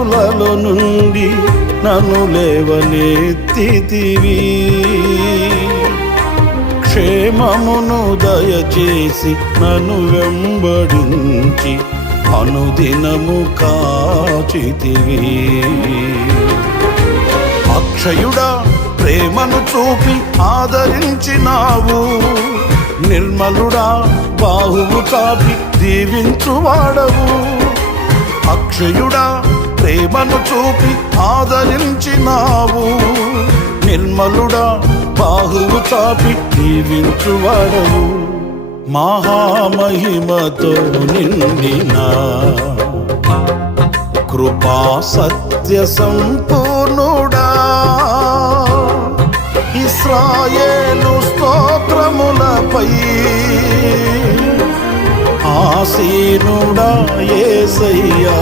మృతులలో నుండి నన్ను లేవనెత్తితివి. క్షేమమును దయచేసి నన్ను వెంబడించి అనుదినము కాచితివి. అక్షయుడా ప్రేమను చూపి ఆదరించినావు, నిర్మలుడా బాహువు చాపి దీవించువాడవు. అక్షయుడా ప్రేమను చూపి ఆదరించినావు, నిర్మలుడా బాహువు చాపి దీవించువాడవు. మహామహిమతో నిండిన కృపా సత్య సంపూర్ణుడా, ఇశ్రాయేలు స్తోత్రములపై ఆసీనుడా యేసయ్యా.